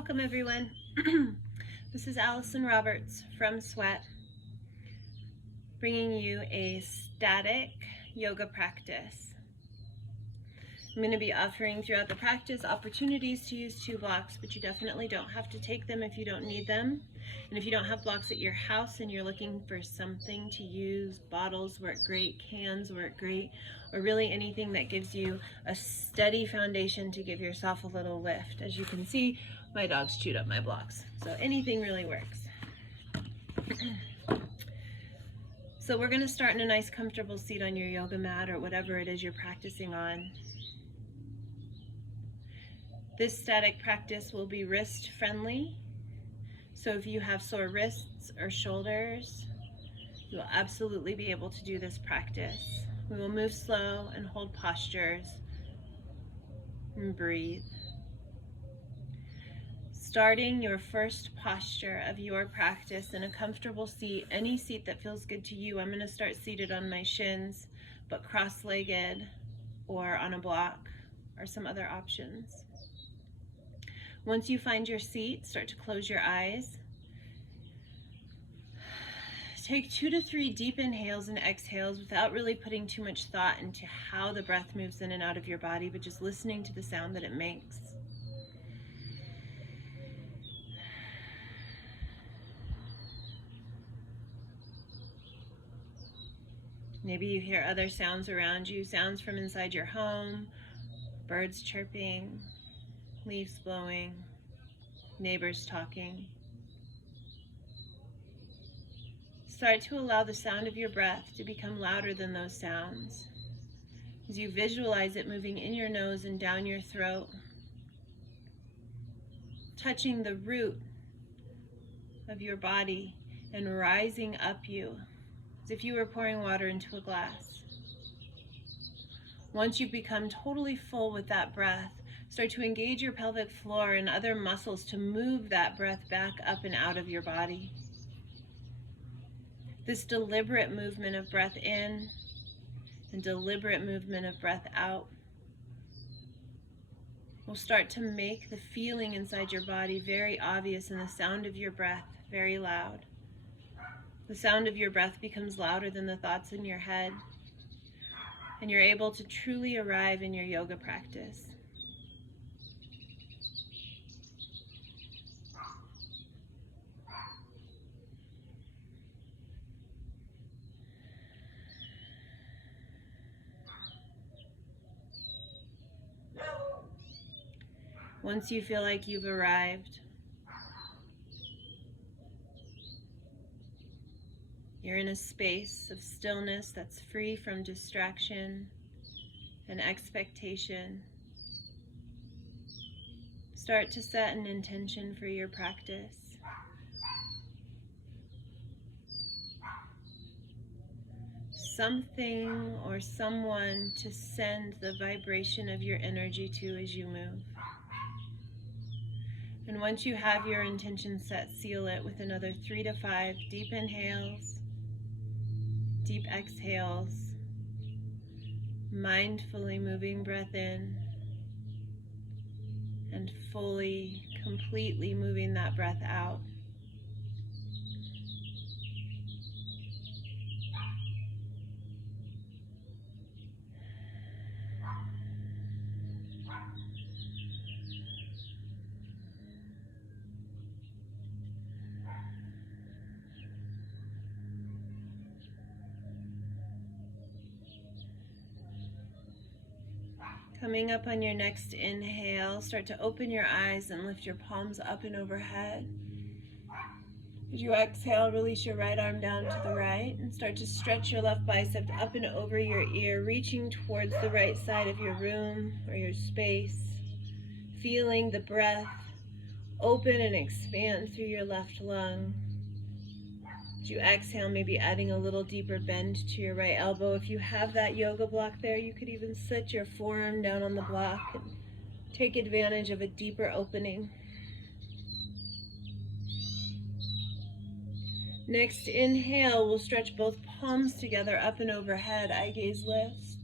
Welcome everyone. This is Alison Roberts from Sweat, bringing you a static yoga practice. I'm going to be offering throughout the practice opportunities to use 2 blocks, but you definitely don't have to take them if you don't need them. And if you don't have blocks at your house and you're looking for something to use, bottles work great, cans work great, or really anything that gives you a steady foundation to give yourself a little lift. As you can see, my dogs chewed up my blocks, so anything really works. So we're going to start in a nice comfortable seat on your yoga mat or whatever it is you're practicing on. This static practice will be wrist friendly, so if you have sore wrists or shoulders, you will absolutely be able to do this practice. We will move slow and hold postures and breathe. Starting your first posture of your practice in a comfortable seat, any seat that feels good to you. I'm going to start seated on my shins, but cross-legged or on a block or some other options. Once you find your seat, start to close your eyes. Take 2 to 3 deep inhales and exhales without really putting too much thought into how the breath moves in and out of your body, but just listening to the sound that it makes. Maybe you hear other sounds around you, sounds from inside your home, birds chirping, leaves blowing, neighbors talking. Start to allow the sound of your breath to become louder than those sounds. As you visualize it moving in your nose and down your throat, touching the root of your body and rising up you, as if you were pouring water into a glass. Once you've become totally full with that breath, start to engage your pelvic floor and other muscles to move that breath back up and out of your body. This deliberate movement of breath in and deliberate movement of breath out will start to make the feeling inside your body very obvious and the sound of your breath very loud. The sound of your breath becomes louder than the thoughts in your head, and you're able to truly arrive in your yoga practice. Once you feel like you've arrived, you're in a space of stillness that's free from distraction and expectation. Start to set an intention for your practice. Something or someone to send the vibration of your energy to as you move. And once you have your intention set, seal it with another 3 to 5 deep inhales, deep exhales, mindfully moving breath in, and fully, completely moving that breath out. Coming up on your next inhale, start to open your eyes and lift your palms up and overhead. As you exhale, release your right arm down to the right and start to stretch your left bicep up and over your ear, reaching towards the right side of your room or your space, feeling the breath open and expand through your left lung. As you exhale, maybe adding a little deeper bend to your right elbow. If you have that yoga block there, you could even set your forearm down on the block and take advantage of a deeper opening. Next inhale, we'll stretch both palms together up and overhead, eye gaze lifts.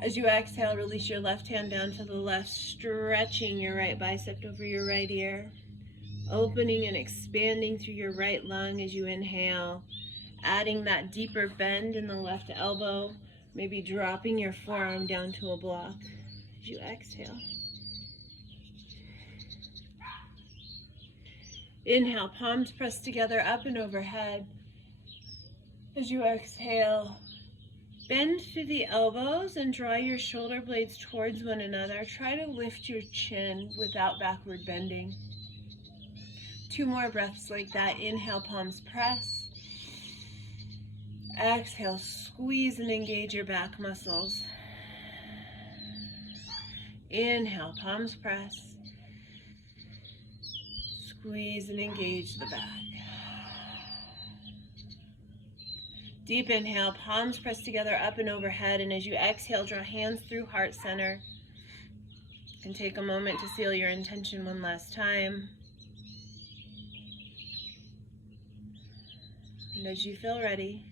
As you exhale, release your left hand down to the left, stretching your right bicep over your right ear, opening and expanding through your right lung as you inhale, adding that deeper bend in the left elbow, maybe dropping your forearm down to a block as you exhale. Inhale, palms pressed together up and overhead. As you exhale, bend through the elbows and draw your shoulder blades towards one another. Try to lift your chin without backward bending. 2 more breaths like that. Inhale, palms press. Exhale, squeeze and engage your back muscles. Inhale, palms press. Squeeze and engage the back. Deep inhale, palms pressed together up and overhead, and as you exhale, draw hands through heart center. And take a moment to seal your intention one last time. And as you feel ready,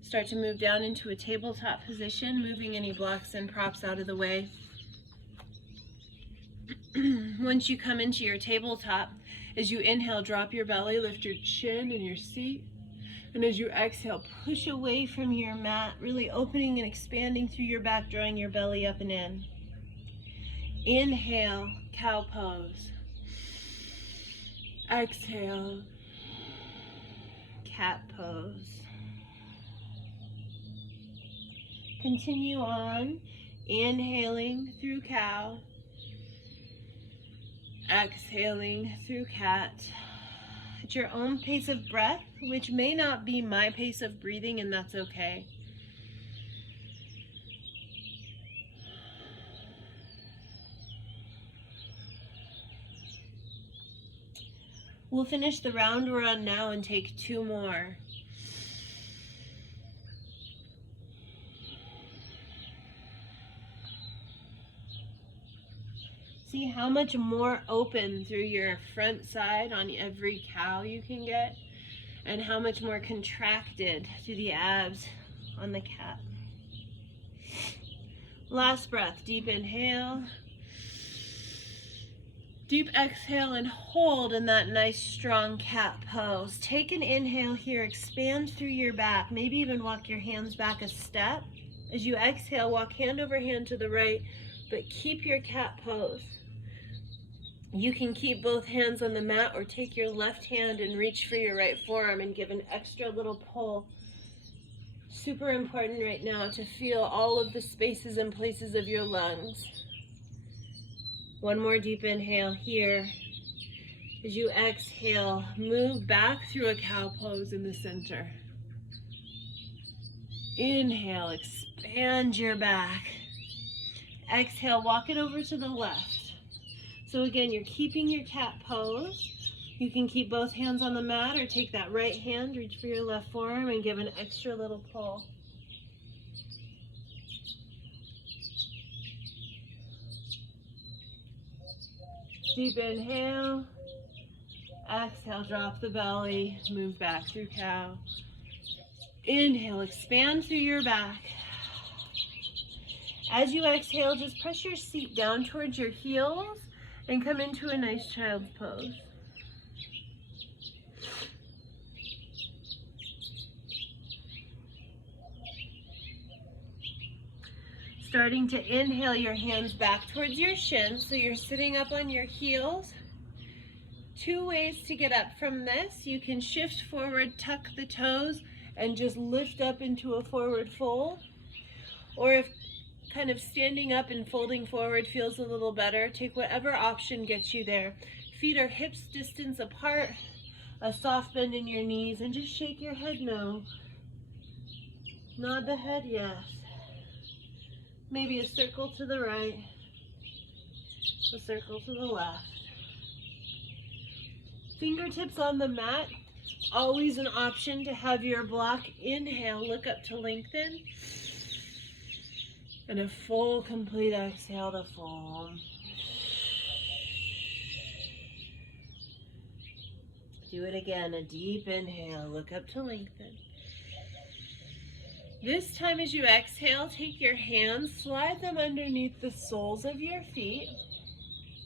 start to move down into a tabletop position, moving any blocks and props out of the way. Once you come into your tabletop, as you inhale, drop your belly, lift your chin in your seat. And as you exhale, push away from your mat, really opening and expanding through your back, drawing your belly up and in. Inhale, cow pose. Exhale, cat pose. Continue on, inhaling through cow, exhaling through cat. At your own pace of breath, which may not be my pace of breathing, and that's okay. We'll finish the round we're on now and take 2 more. See how much more open through your front side on every cow you can get, and how much more contracted through the abs on the cat. Last breath, deep inhale, deep exhale, and hold in that nice strong cat pose. Take an inhale here, expand through your back, maybe even walk your hands back a step. As you exhale, walk hand over hand to the right, but keep your cat pose. You can keep both hands on the mat or take your left hand and reach for your right forearm and give an extra little pull. Super important right now to feel all of the spaces and places of your lungs. One more deep inhale here. As you exhale, move back through a cow pose in the center. Inhale, expand your back. Exhale, walk it over to the left. So again, you're keeping your cat pose. You can keep both hands on the mat or take that right hand, reach for your left forearm and give an extra little pull. Deep inhale. Exhale, drop the belly, move back through cow. Inhale, expand through your back. As you exhale, just press your seat down towards your heels and come into a nice child's pose. Starting to inhale your hands back towards your shins, so you're sitting up on your heels. 2 ways to get up from this. You can shift forward, tuck the toes, and just lift up into a forward fold. Or if kind of standing up and folding forward feels a little better, take whatever option gets you there. Feet are hips distance apart, a soft bend in your knees, and just shake your head no. Nod the head yes. Maybe a circle to the right, a circle to the left. Fingertips on the mat, always an option to have your block. Inhale, look up to lengthen. And a full, complete exhale to fold. Do it again, a deep inhale, look up to lengthen. This time as you exhale, take your hands, slide them underneath the soles of your feet,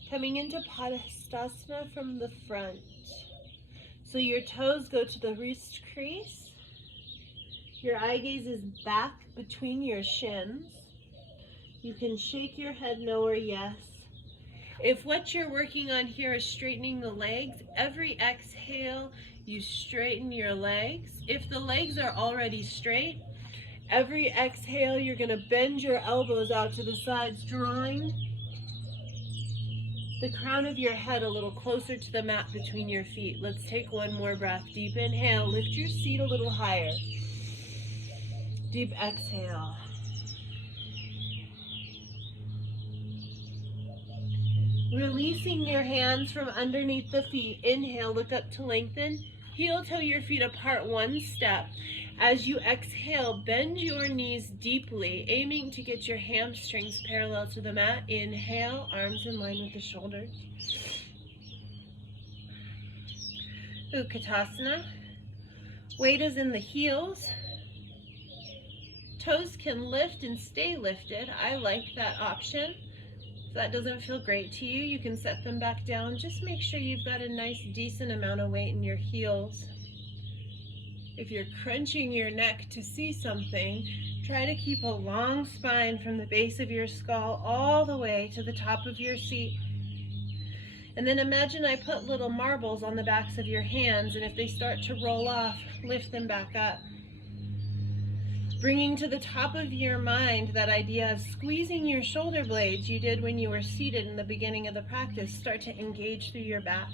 coming into Padasana from the front. So your toes go to the wrist crease. Your eye gaze is back between your shins. You can shake your head no or yes. If what you're working on here is straightening the legs, every exhale, you straighten your legs. If the legs are already straight, every exhale, you're going to bend your elbows out to the sides, drawing the crown of your head a little closer to the mat between your feet. Let's take one more breath. Deep inhale, lift your seat a little higher. Deep exhale. Releasing your hands from underneath the feet. Inhale, look up to lengthen. Heel toe your feet apart one step. As you exhale, bend your knees deeply, aiming to get your hamstrings parallel to the mat. Inhale, arms in line with the shoulders. Bukit Asana. Weight is in the heels. Toes can lift and stay lifted. I like that option. If that doesn't feel great to you, you can set them back down. Just make sure you've got a nice, decent amount of weight in your heels. If you're crunching your neck to see something, try to keep a long spine from the base of your skull all the way to the top of your seat. And then imagine I put little marbles on the backs of your hands, and if they start to roll off, lift them back up. Bringing to the top of your mind that idea of squeezing your shoulder blades you did when you were seated in the beginning of the practice. Start to engage through your back.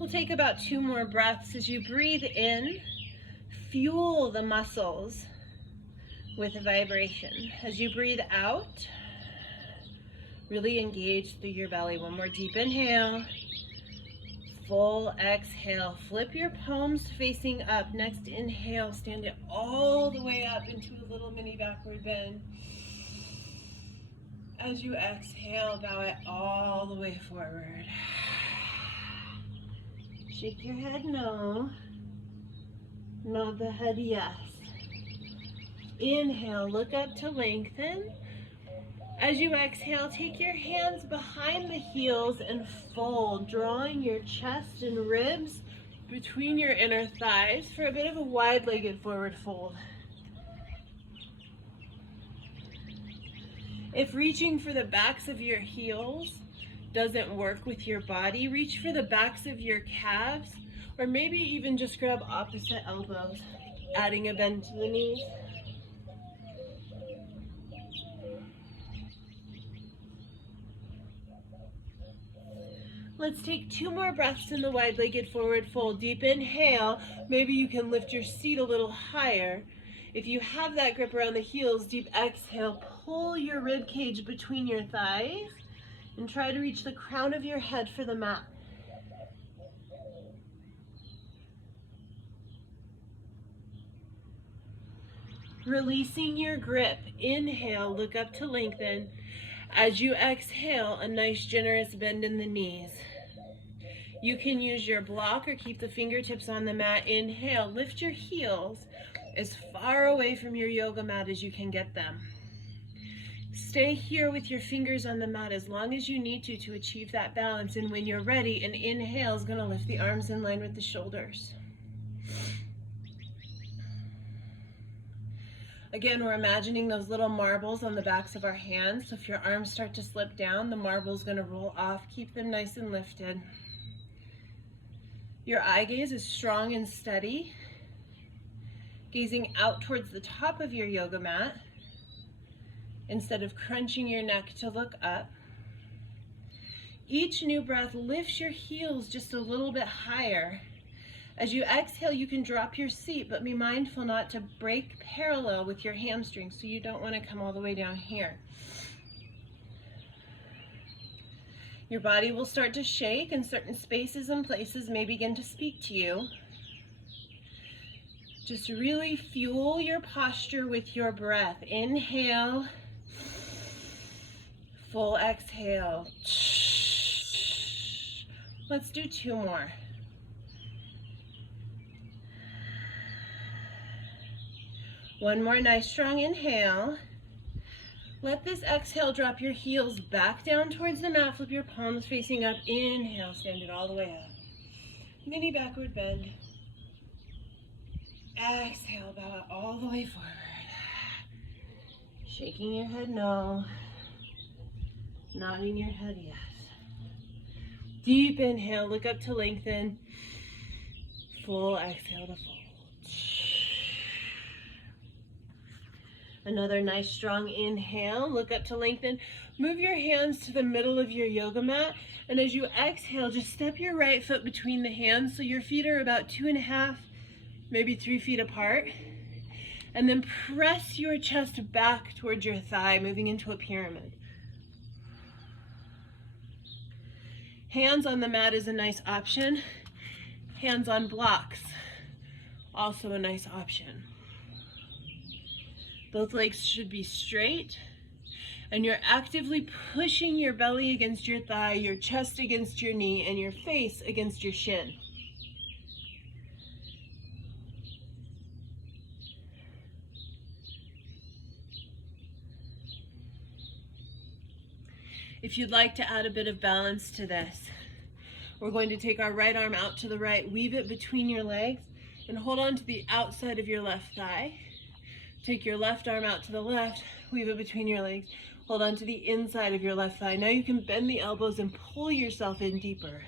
We'll take about 2 more breaths. As you breathe in, fuel the muscles with vibration. As you breathe out, really engage through your belly. One more deep inhale. Full exhale. Flip your palms facing up. Next inhale, stand it all the way up into a little mini backward bend. As you exhale, bow it all the way forward. Shake your head no. Nod the head yes. Inhale, look up to lengthen. As you exhale, take your hands behind the heels and fold, drawing your chest and ribs between your inner thighs for a bit of a wide-legged forward fold. If reaching for the backs of your heels doesn't work with your body, reach for the backs of your calves, or maybe even just grab opposite elbows, adding a bend to the knees. Let's take 2 more breaths in the wide-legged forward fold. Deep inhale. Maybe you can lift your seat a little higher. If you have that grip around the heels, deep exhale. Pull your rib cage between your thighs and try to reach the crown of your head for the mat. Releasing your grip. Inhale, look up to lengthen. As you exhale, a nice generous bend in the knees. You can use your block or keep the fingertips on the mat. Inhale, lift your heels as far away from your yoga mat as you can get them. Stay here with your fingers on the mat as long as you need to achieve that balance. And when you're ready, an inhale is going to lift the arms in line with the shoulders. Again, we're imagining those little marbles on the backs of our hands. So if your arms start to slip down, the marble's going to roll off. Keep them nice and lifted. Your eye gaze is strong and steady, gazing out towards the top of your yoga mat instead of crunching your neck to look up. Each new breath lifts your heels just a little bit higher. As you exhale, you can drop your seat, but be mindful not to break parallel with your hamstrings, so you don't want to come all the way down here. Your body will start to shake, and certain spaces and places may begin to speak to you. Just really fuel your posture with your breath. Inhale, full exhale. Let's do 2 more. One more nice strong inhale. Let this exhale drop your heels back down towards the mat. Flip your palms facing up. Inhale, stand it all the way up. Mini backward bend. Exhale, bow it all the way forward. Shaking your head no. Nodding your head yes. Deep inhale, look up to lengthen. Full exhale to fold. Another nice strong inhale, look up to lengthen. Move your hands to the middle of your yoga mat, and as you exhale, just step your right foot between the hands so your feet are about 2.5, maybe 3 feet apart. And then press your chest back towards your thigh, moving into a pyramid. Hands on the mat is a nice option. Hands on blocks, also a nice option. Both legs should be straight, and you're actively pushing your belly against your thigh, your chest against your knee, and your face against your shin. If you'd like to add a bit of balance to this, we're going to take our right arm out to the right, weave it between your legs, and hold on to the outside of your left thigh. Take your left arm out to the left, weave it between your legs, hold on to the inside of your left thigh. Now you can bend the elbows and pull yourself in deeper.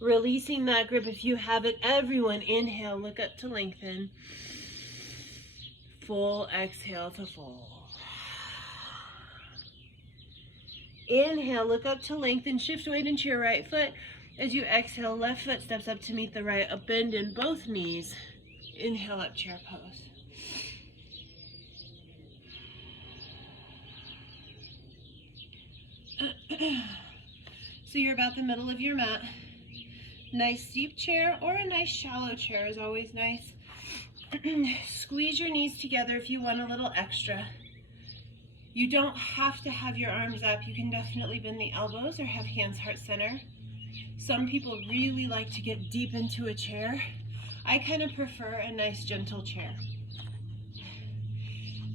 Releasing that grip if you have it. Everyone inhale, look up to lengthen. Full exhale to fold. Inhale, look up to lengthen. Shift weight into your right foot. As you exhale, left foot steps up to meet the right. A bend in both knees. Inhale, up chair pose. So you're about the middle of your mat. Nice deep chair or a nice shallow chair is always nice. Squeeze your knees together if you want a little extra. You don't have to have your arms up. You can definitely bend the elbows or have hands heart center. Some people really like to get deep into a chair. I kind of prefer a nice gentle chair.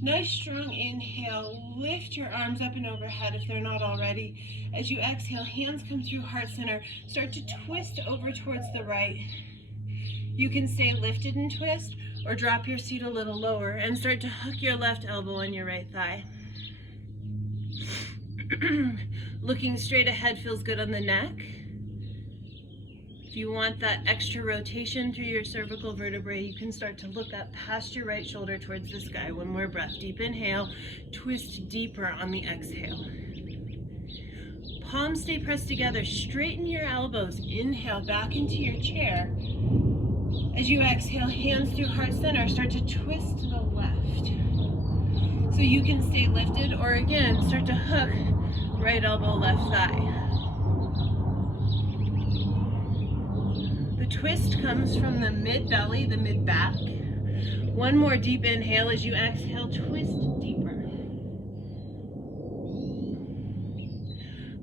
Nice strong inhale, lift your arms up and overhead if they're not already. As you exhale, hands come through heart center. Start to twist over towards the right. You can stay lifted and twist or drop your seat a little lower and start to hook your left elbow on your right thigh. Looking straight ahead feels good on the neck. If you want that extra rotation through your cervical vertebrae, you can start to look up past your right shoulder towards the sky. One more breath. Deep inhale, twist deeper on the exhale. Palms stay pressed together. Straighten your elbows. Inhale back into your chair. As you exhale, hands through heart center, start to twist to the left. So you can stay lifted or again, start to hook right elbow, left thigh. The twist comes from the mid-belly, the mid-back. One more deep inhale. As you exhale, twist deeper.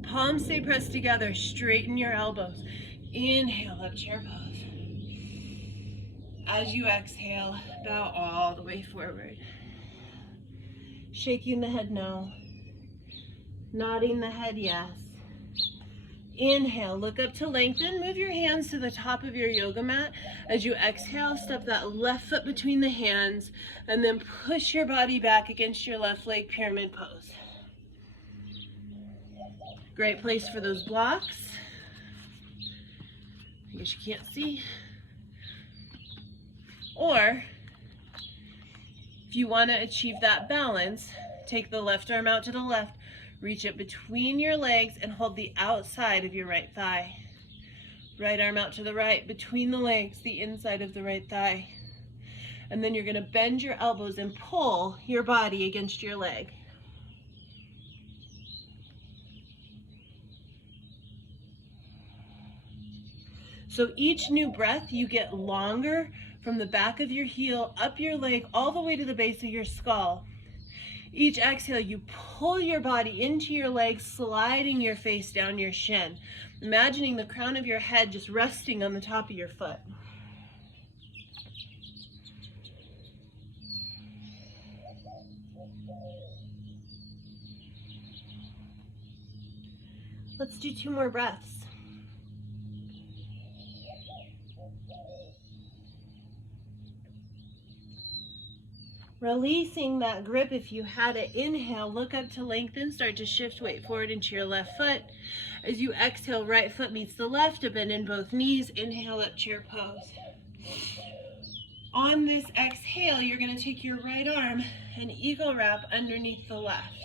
Palms stay pressed together. Straighten your elbows. Inhale, up chair pose. As you exhale, bow all the way forward. Shaking the head no. Nodding the head yes. Inhale, look up to lengthen. Move your hands to the top of your yoga mat. As you exhale, step that left foot between the hands and then push your body back against your left leg, pyramid pose. Great place for those blocks. I guess you can't see. Or if you want to achieve that balance, take the left arm out to the left. Reach it between your legs and hold the outside of your right thigh. Right arm out to the right, between the legs, the inside of the right thigh. And then you're going to bend your elbows and pull your body against your leg. So each new breath, you get longer from the back of your heel, up your leg, all the way to the base of your skull. Each exhale, you pull your body into your legs, sliding your face down your shin. Imagining the crown of your head just resting on the top of your foot. Let's do 2 more breaths. Releasing that grip if you had it. Inhale, look up to lengthen, start to shift weight forward into your left foot. As you exhale, right foot meets the left, a bend in both knees. Inhale up, chair pose. On this exhale, you're going to take your right arm and eagle wrap underneath the left.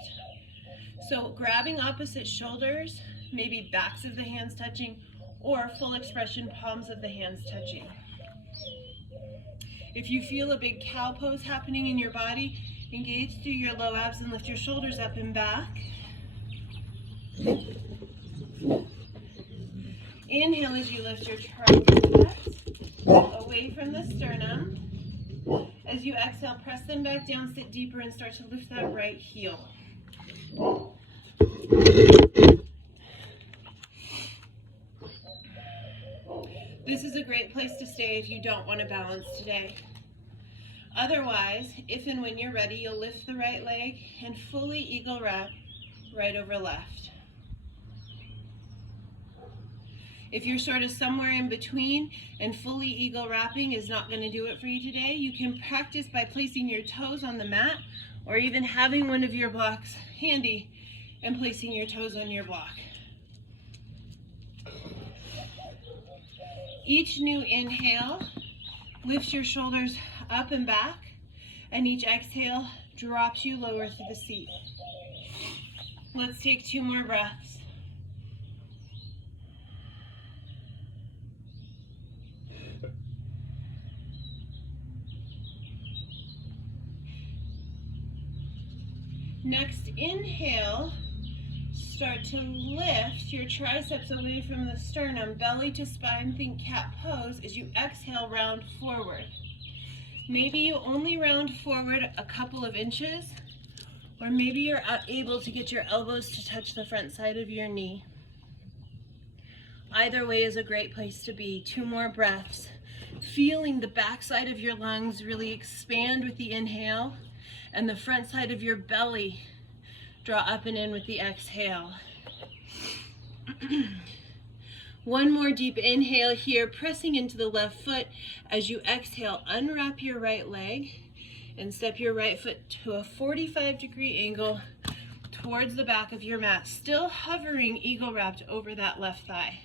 So grabbing opposite shoulders, maybe backs of the hands touching, or full expression, palms of the hands touching. If you feel a big cow pose happening in your body, engage through your low abs and lift your shoulders up and back. Inhale as you lift your triceps away from the sternum. As you exhale, press them back down, sit deeper, and start to lift that right heel. This is a great place to stay if you don't want to balance today. Otherwise, if and when you're ready, you'll lift the right leg and fully eagle wrap right over left. If you're sort of somewhere in between and fully eagle wrapping is not going to do it for you today, you can practice by placing your toes on the mat or even having one of your blocks handy and placing your toes on your block. Each new inhale lifts your shoulders up and back, and each exhale drops you lower to the seat. Let's take 2 more breaths. Next inhale, start to lift your triceps away from the sternum, belly to spine, think cat pose. As you exhale, round forward. Maybe you only round forward a couple of inches, or maybe you're able to get your elbows to touch the front side of your knee. Either way is a great place to be. 2 more breaths. Feeling the back side of your lungs really expand with the inhale, and the front side of your belly draw up and in with the exhale. 1 more deep inhale here, pressing into the left foot. As you exhale, unwrap your right leg and step your right foot to a 45-degree angle towards the back of your mat, still hovering eagle wrapped over that left thigh.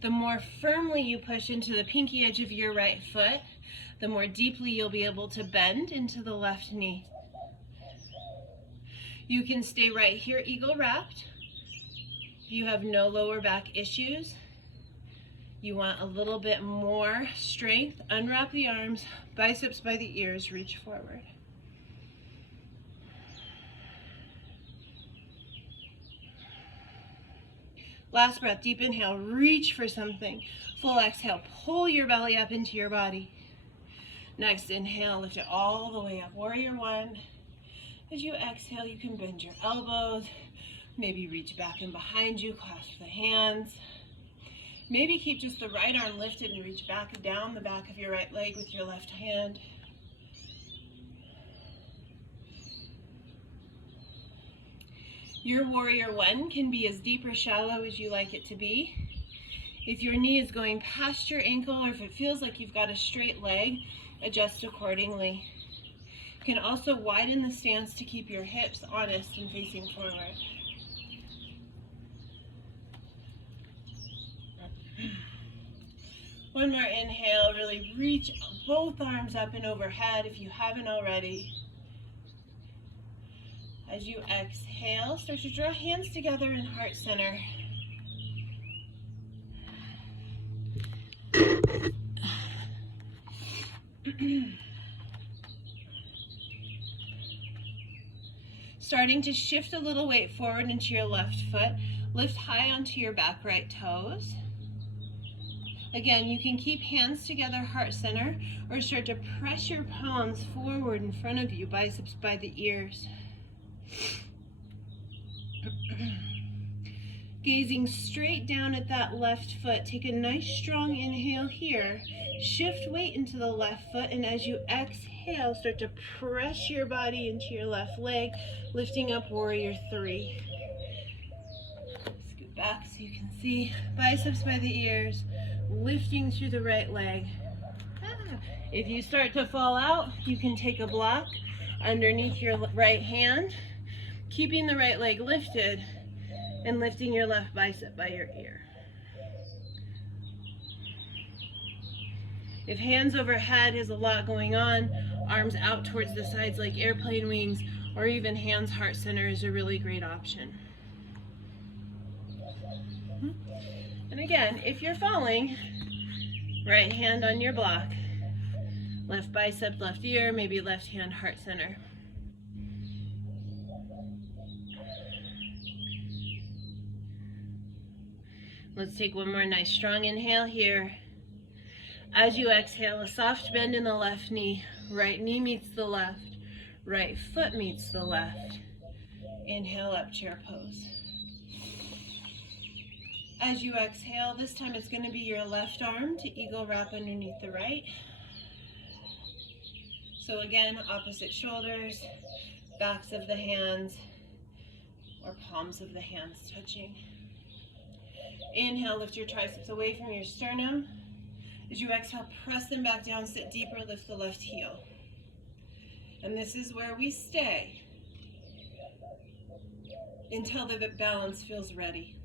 The more firmly you push into the pinky edge of your right foot, the more deeply you'll be able to bend into the left knee. You can stay right here, eagle wrapped. If you have no lower back issues, you want a little bit more strength, unwrap the arms, biceps by the ears, reach forward. Last breath, deep inhale, reach for something. Full exhale, pull your belly up into your body. Next inhale, lift it all the way up, warrior 1. As you exhale, you can bend your elbows, maybe reach back and behind you, clasp the hands. Maybe keep just the right arm lifted and reach back and down the back of your right leg with your left hand. Your warrior 1 can be as deep or shallow as you like it to be. If your knee is going past your ankle or if it feels like you've got a straight leg, adjust accordingly. You can also widen the stance to keep your hips honest and facing forward. One more inhale, really reach both arms up and overhead if you haven't already. As you exhale, start to draw hands together in heart center. Starting to shift a little weight forward into your left foot. Lift high onto your back right toes. Again, you can keep hands together, heart center, or start to press your palms forward in front of you, biceps by the ears. Gazing straight down at that left foot, take a nice strong inhale here. Shift weight into the left foot, and as you exhale, start to press your body into your left leg, lifting up warrior three. Scoot back so you can see biceps by the ears, lifting through the right leg. If you start to fall out, you can take a block underneath your right hand, keeping the right leg lifted and lifting your left bicep by your ear. If hands overhead is a lot going on, arms out towards the sides like airplane wings, or even hands heart center is a really great option. And again, if you're falling, right hand on your block, left bicep, left ear, maybe left hand heart center. Let's take one more nice strong inhale here. As you exhale, a soft bend in the left knee. Right knee meets the left. Right foot meets the left. Inhale up, chair pose. As you exhale, this time it's going to be your left arm to eagle wrap underneath the right. So again, opposite shoulders, backs of the hands, or palms of the hands touching. Inhale, lift your triceps away from your sternum. As you exhale, press them back down, sit deeper, lift the left heel. And this is where we stay until the balance feels ready.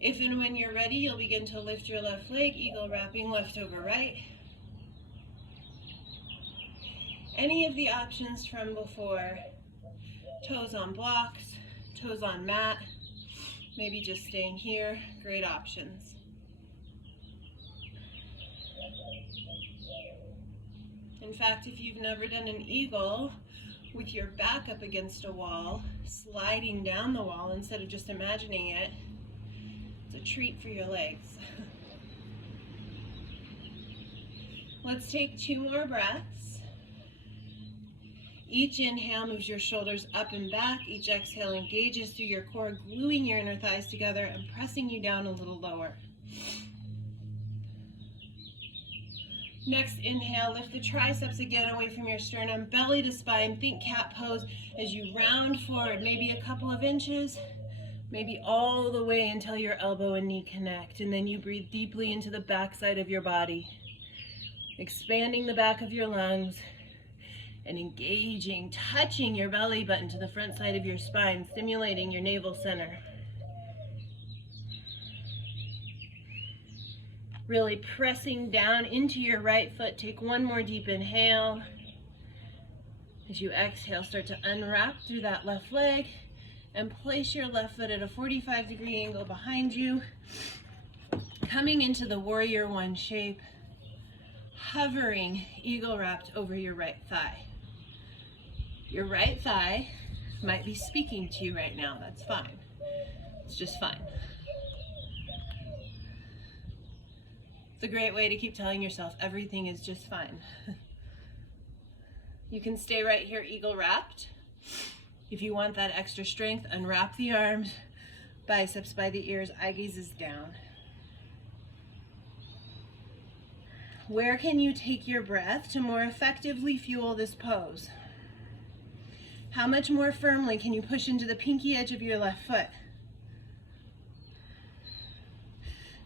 If and when you're ready, you'll begin to lift your left leg, eagle wrapping left over right. Any of the options from before, toes on blocks, toes on mat, maybe just staying here, great options. In fact, if you've never done an eagle with your back up against a wall, sliding down the wall instead of just imagining it, it's a treat for your legs. Let's take 2 more breaths. Each inhale moves your shoulders up and back. Each exhale engages through your core, gluing your inner thighs together and pressing you down a little lower. Next inhale, lift the triceps again away from your sternum, belly to spine. Think cat pose as you round forward, maybe a couple of inches, maybe all the way until your elbow and knee connect. And then you breathe deeply into the backside of your body, expanding the back of your lungs and engaging, touching your belly button to the front side of your spine, stimulating your navel center. Really pressing down into your right foot. Take one more deep inhale. As you exhale, start to unwrap through that left leg and place your left foot at a 45-degree angle behind you, coming into the warrior one shape, hovering eagle wrapped over your right thigh. Your right thigh might be speaking to you right now. That's fine. It's just fine. It's a great way to keep telling yourself everything is just fine. You can stay right here, eagle wrapped. If you want that extra strength, unwrap the arms, biceps by the ears, eye gaze is down. Where can you take your breath to more effectively fuel this pose? How much more firmly can you push into the pinky edge of your left foot?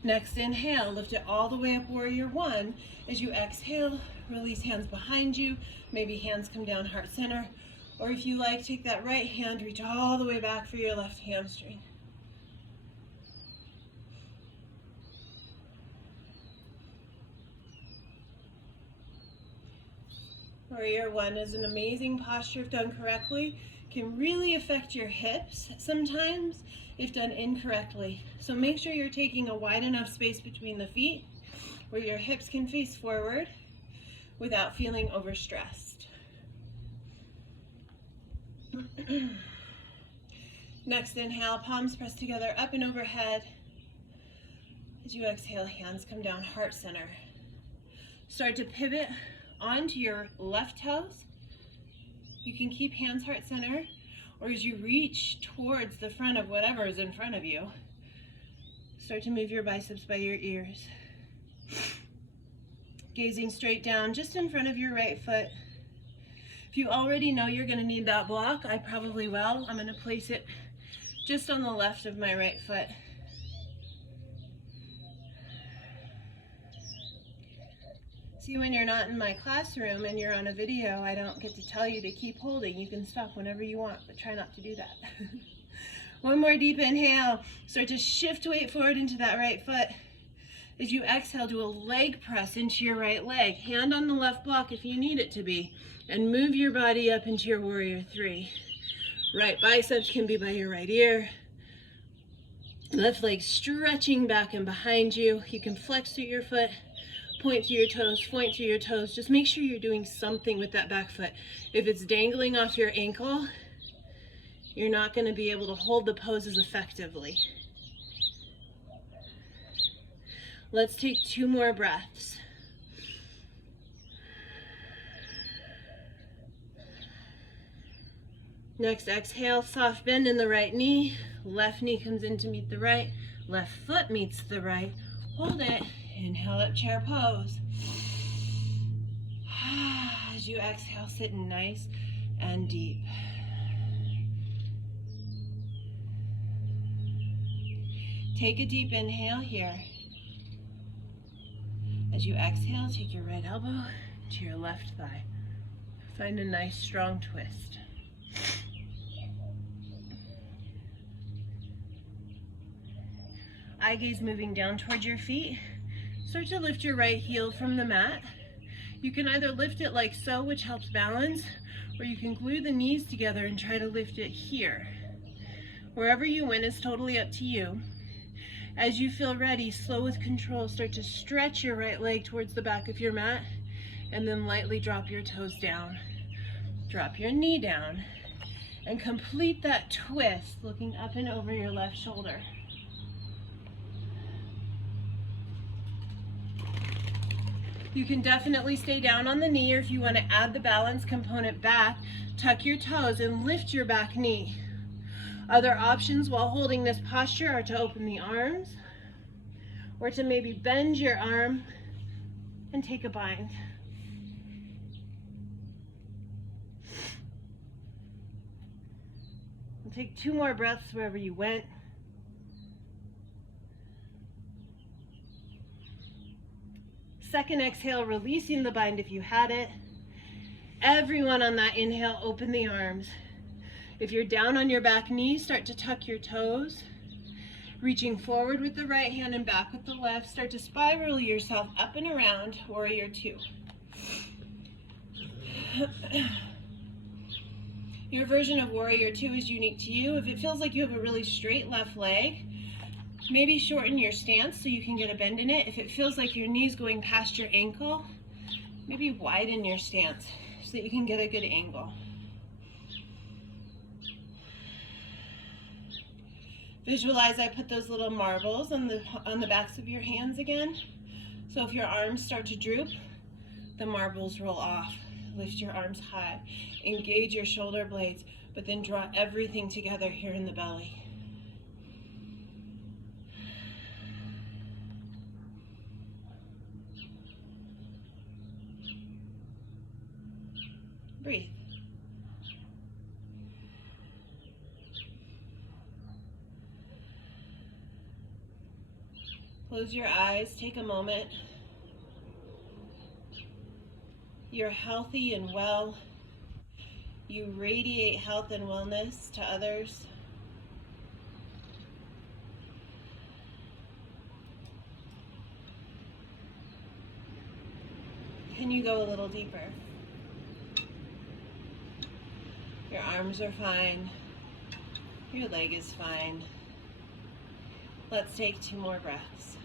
Next inhale, lift it all the way up, warrior one. As you exhale, release hands behind you. Maybe hands come down heart center. Or if you like, take that right hand, reach all the way back for your left hamstring. Warrior one is an amazing posture if done correctly. Can really affect your hips sometimes if done incorrectly. So make sure you're taking a wide enough space between the feet where your hips can face forward without feeling overstressed. Next inhale, palms pressed together, up and overhead. As you exhale, hands come down, heart center. Start to pivot onto your left toes. You can keep hands heart center, or as you reach towards the front of whatever is in front of you, start to move your biceps by your ears. Gazing straight down, just in front of your right foot. If you already know you're going to need that block, I probably will. I'm going to place it just on the left of my right foot. See, when you're not in my classroom and you're on a video, I don't get to tell you to keep holding. You can stop whenever you want, but try not to do that. One more deep inhale. Start to shift weight forward into that right foot. As you exhale, do a leg press into your right leg. Hand on the left block if you need it to be. And move your body up into your warrior three. Right biceps can be by your right ear. Left leg stretching back and behind you. You can flex through your foot. Point through your toes, point through your toes. Just make sure you're doing something with that back foot. If it's dangling off your ankle, you're not going to be able to hold the poses effectively. Let's take 2 more breaths. Next, exhale, soft bend in the right knee. Left knee comes in to meet the right. Left foot meets the right. Hold it. Inhale up, chair pose. As you exhale, sitting nice and deep. Take a deep inhale here. As you exhale, take your right elbow to your left thigh. Find a nice strong twist. Eye gaze moving down towards your feet. Start to lift your right heel from the mat. You can either lift it like so, which helps balance, or you can glue the knees together and try to lift it here. Wherever you went is totally up to you. As you feel ready, slow with control, start to stretch your right leg towards the back of your mat, and then lightly drop your toes down. Drop your knee down, and complete that twist, looking up and over your left shoulder. You can definitely stay down on the knee, or if you want to add the balance component back, tuck your toes and lift your back knee. Other options while holding this posture are to open the arms, or to maybe bend your arm and take a bind. We'll take 2 more breaths wherever you went. Second exhale, releasing the bind if you had it. Everyone on that inhale, open the arms. If you're down on your back knee, start to tuck your toes. Reaching forward with the right hand and back with the left. Start to spiral yourself up and around, warrior two. Your version of warrior two is unique to you. If it feels like you have a really straight left leg, maybe shorten your stance so you can get a bend in it. If it feels like your knee's going past your ankle, maybe widen your stance so that you can get a good angle. Visualize I put those little marbles on the backs of your hands again. So if your arms start to droop, the marbles roll off. Lift your arms high. Engage your shoulder blades, but then draw everything together here in the belly. Breathe. Close your eyes, take a moment. You're healthy and well. You radiate health and wellness to others. Can you go a little deeper? Your arms are fine. Your leg is fine. Let's take 2 more breaths.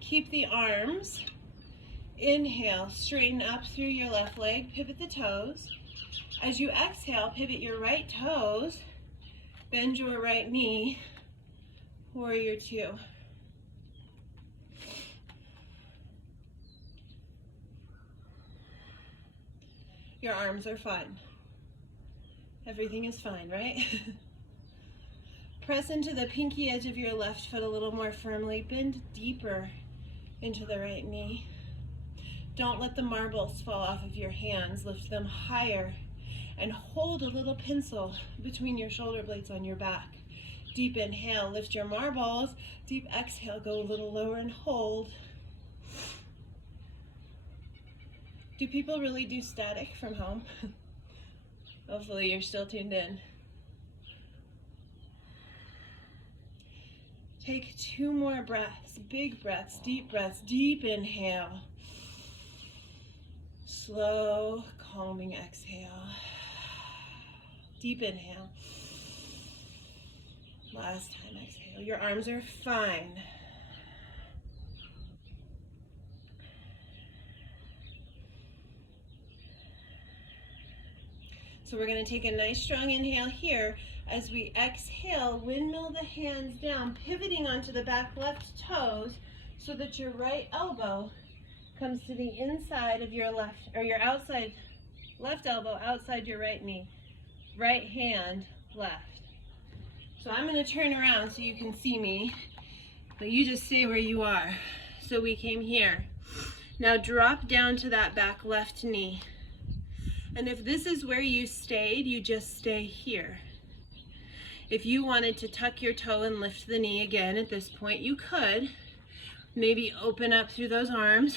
Keep the arms Inhale, straighten up through your left leg, pivot the toes. As you exhale, pivot your right toes, bend your right knee, warrior two. Your arms are fine. Everything is fine, right? Press into the pinky edge of your left foot a little more firmly. Bend deeper into the right knee. Don't let the marbles fall off of your hands. Lift them higher and hold a little pencil between your shoulder blades on your back. Deep inhale, lift your marbles. Deep exhale, go a little lower and hold. Do people really do static from home? Hopefully you're still tuned in. Take 2 more breaths, big breaths, deep inhale. Slow, calming exhale. Deep inhale. Last time exhale. Your arms are fine. So we're going to take a nice strong inhale here. As we exhale, windmill the hands down, pivoting onto the back left toes so that your right elbow comes to the inside of your left, or your outside, left elbow outside your right knee. Right hand left. So I'm going to turn around so you can see me, but you just stay where you are. So we came here. Now drop down to that back left knee. And if this is where you stayed, you just stay here. If you wanted to tuck your toe and lift the knee again at this point, you could. Maybe open up through those arms.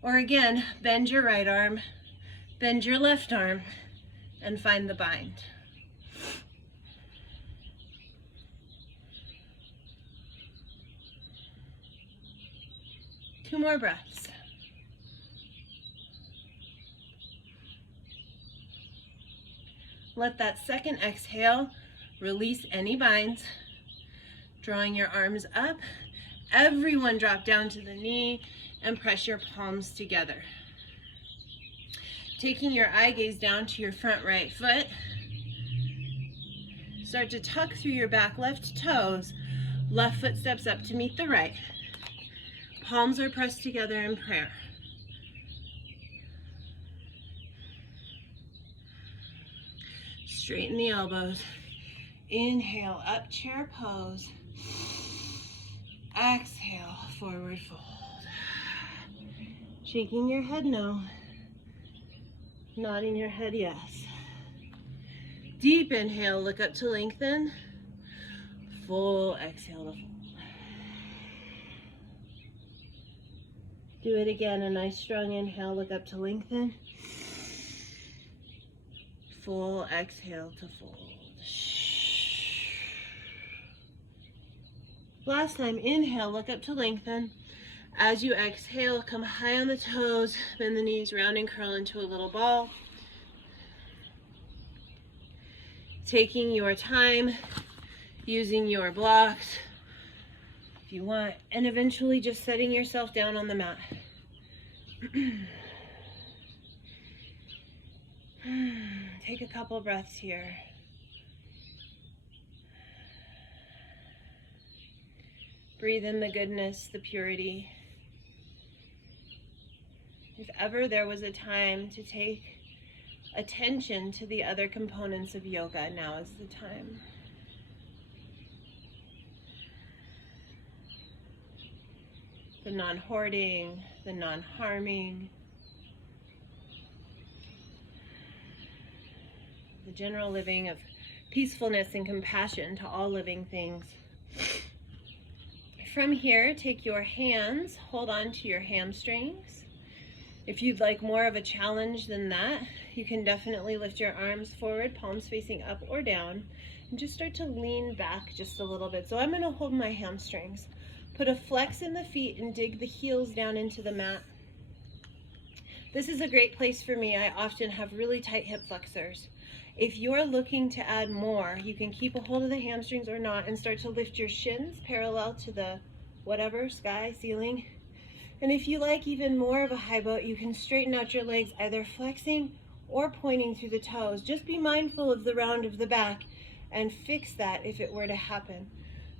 Or again, bend your right arm, bend your left arm, and find the bind. Two more breaths. Let that second exhale release any binds. Drawing your arms up. Everyone drop down to the knee and press your palms together. Taking your eye gaze down to your front right foot. Start to tuck through your back left toes. Left foot steps up to meet the right. Palms are pressed together in prayer. Straighten the elbows. Inhale, up chair pose. Exhale, forward fold. Shaking your head no. Nodding your head yes. Deep inhale, look up to lengthen. Full exhale to fold. Do it again, a nice strong inhale, look up to lengthen. Full exhale to fold. Last time, inhale, look up to lengthen. As you exhale, come high on the toes, bend the knees, round and curl into a little ball. Taking your time, using your blocks, if you want, and eventually just setting yourself down on the mat. Take a couple breaths here. Breathe in the goodness, the purity. If ever there was a time to take attention to the other components of yoga, now is the time. The non-hoarding, the non-harming, the general living of peacefulness and compassion to all living things. From here, take your hands, hold on to your hamstrings. If you'd like more of a challenge than that, you can definitely lift your arms forward, palms facing up or down, and just start to lean back just a little bit. So I'm going to hold my hamstrings. Put a flex in the feet and dig the heels down into the mat. This is a great place for me. I often have really tight hip flexors. If you're looking to add more, you can keep a hold of the hamstrings or not and start to lift your shins parallel to the whatever, sky, ceiling. And if you like even more of a high boat, you can straighten out your legs, either flexing or pointing through the toes. Just be mindful of the round of the back and fix that if it were to happen.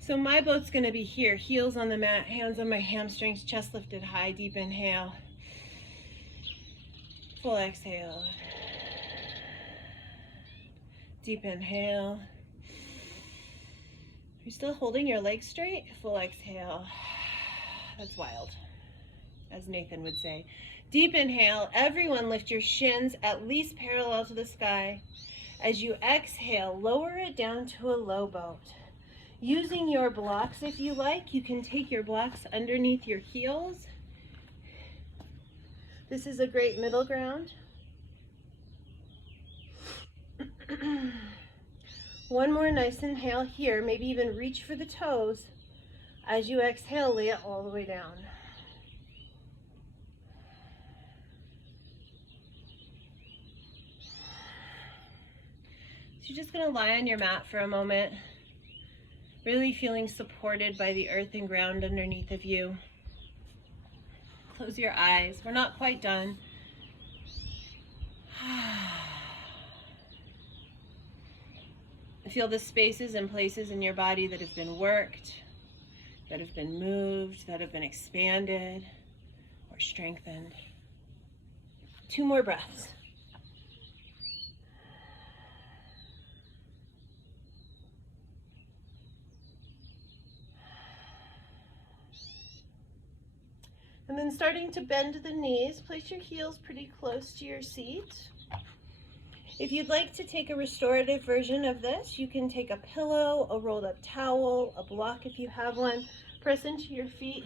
So my boat's gonna be here, heels on the mat, hands on my hamstrings, chest lifted high, deep inhale. Full exhale. Deep inhale. Are you still holding your legs straight? Full exhale. That's wild, as Nathan would say. Deep inhale. Everyone lift your shins at least parallel to the sky. As you exhale, lower it down to a low boat. Using your blocks, if you like, you can take your blocks underneath your heels. This is a great middle ground. One more nice inhale here, maybe even reach for the toes. As you exhale, lay it all the way down. So you're just gonna lie on your mat for a moment, really feeling supported by the earth and ground underneath of you. Close your eyes, we're not quite done. Feel the spaces and places in your body that have been worked, that have been moved, that have been expanded or strengthened. 2 more breaths. And then starting to bend the knees, place your heels pretty close to your seat. If you'd like to take a restorative version of this, you can take a pillow, a rolled up towel, a block if you have one, press into your feet,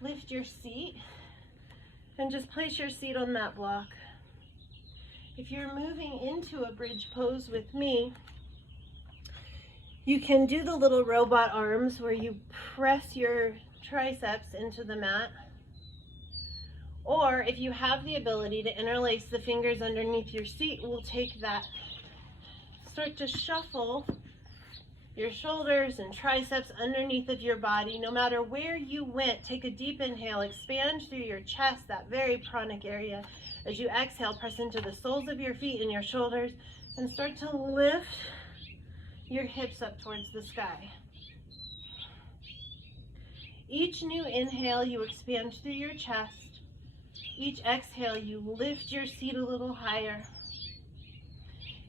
lift your seat, and just place your seat on that block. If you're moving into a bridge pose with me, you can do the little robot arms where you press your triceps into the mat. Or if you have the ability to interlace the fingers underneath your seat, we'll take that. Start to shuffle your shoulders and triceps underneath of your body. No matter where you went, take a deep inhale, expand through your chest, that very pranic area. As you exhale, press into the soles of your feet and your shoulders and start to lift your hips up towards the sky. Each new inhale, you expand through your chest. Each exhale, you lift your seat a little higher.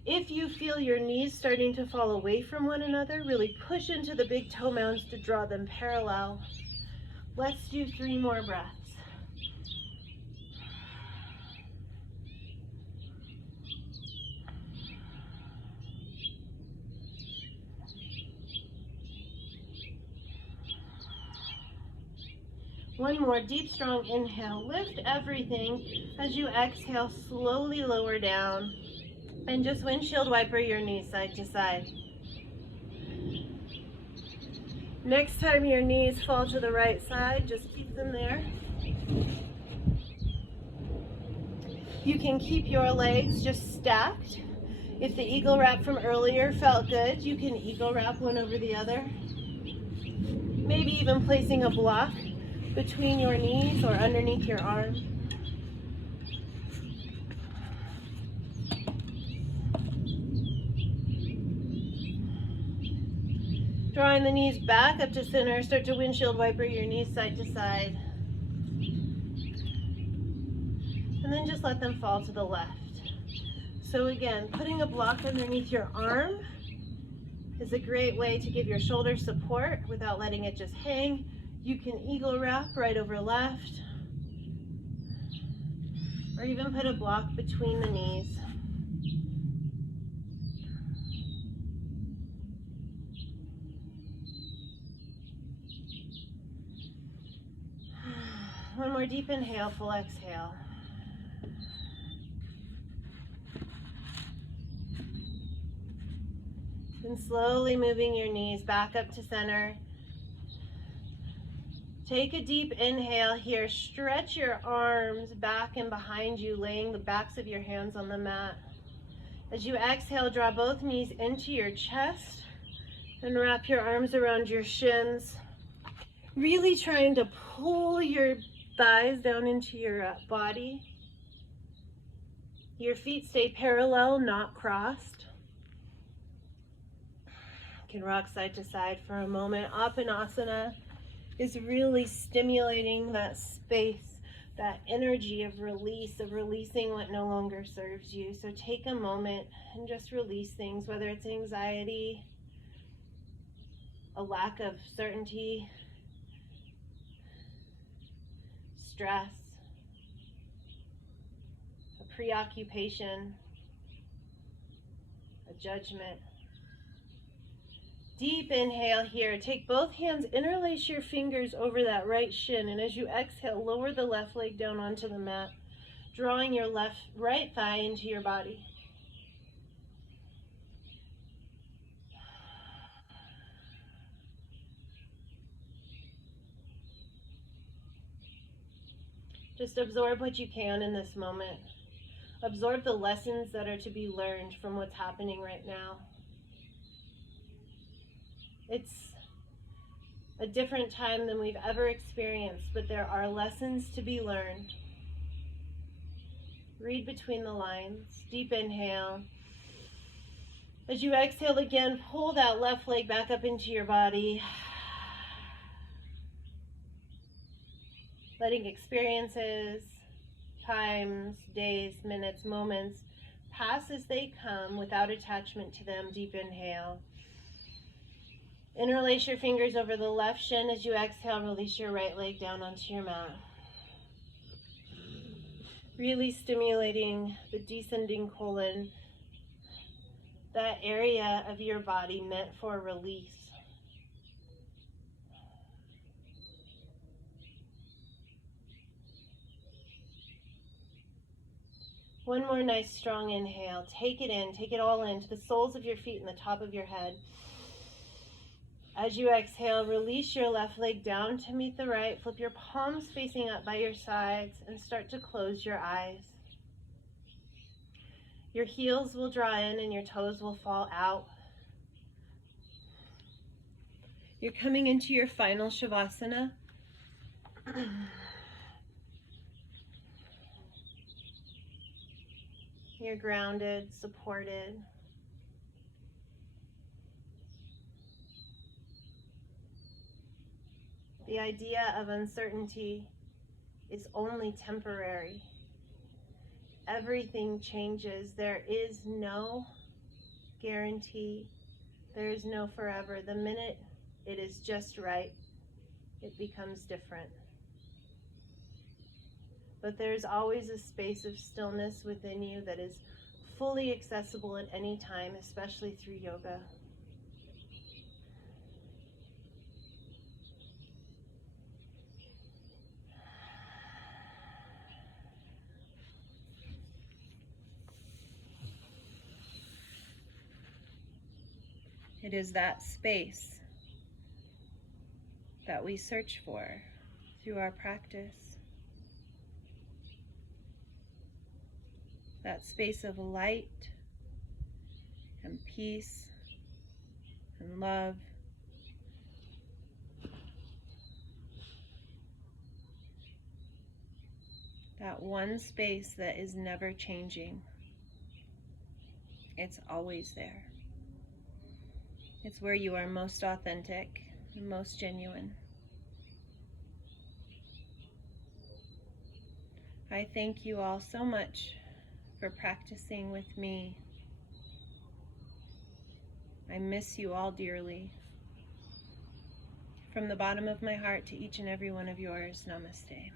If you feel your knees starting to fall away from one another, really push into the big toe mounds to draw them parallel. Let's do 3 more breaths. One more deep, strong inhale. Lift everything. As you exhale, slowly lower down. And just windshield wiper your knees side to side. Next time your knees fall to the right side, just keep them there. You can keep your legs just stacked. If the eagle wrap from earlier felt good, you can eagle wrap one over the other. Maybe even placing a block between your knees or underneath your arm. Drawing the knees back up to center, start to windshield wiper your knees side to side. And then just let them fall to the left. So again, putting a block underneath your arm is a great way to give your shoulder support without letting it just hang. You can eagle wrap right over left, or even put a block between the knees. One more deep inhale, full exhale. And slowly moving your knees back up to center. Take a deep inhale here. Stretch your arms back and behind you, laying the backs of your hands on the mat. As you exhale, draw both knees into your chest and wrap your arms around your shins. Really trying to pull your thighs down into your body. Your feet stay parallel, not crossed. You can rock side to side for a moment. Asana is really stimulating that space, that energy of release, of releasing what no longer serves you. So take a moment and just release things, whether it's anxiety, a lack of certainty, stress, a preoccupation, a judgment. Deep inhale here. Take both hands, interlace your fingers over that right shin, and as you exhale, lower the left leg down onto the mat, drawing your right thigh into your body. Just absorb what you can in this moment. Absorb the lessons that are to be learned from what's happening right now. It's a different time than we've ever experienced, but there are lessons to be learned. Read between the lines. Deep inhale. As you exhale again, pull that left leg back up into your body. Letting experiences, times, days, minutes, moments pass as they come without attachment to them. Deep inhale. Interlace your fingers over the left shin. As you exhale, release your right leg down onto your mat. Really stimulating the descending colon, that area of your body meant for release. One more nice strong inhale. Take it in, take it all in to the soles of your feet and the top of your head. As you exhale, release your left leg down to meet the right. Flip your palms facing up by your sides and start to close your eyes. Your heels will draw in and your toes will fall out. You're coming into your final Shavasana. You're grounded, supported. The idea of uncertainty is only temporary. Everything changes. There is no guarantee. There is no forever. The minute it is just right, it becomes different. But there's always a space of stillness within you that is fully accessible at any time, especially through yoga. It is that space that we search for through our practice. That space of light and peace and love. That one space that is never changing. It's always there. It's where you are most authentic and most genuine. I thank you all so much for practicing with me. I miss you all dearly. From the bottom of my heart to each and every one of yours, namaste.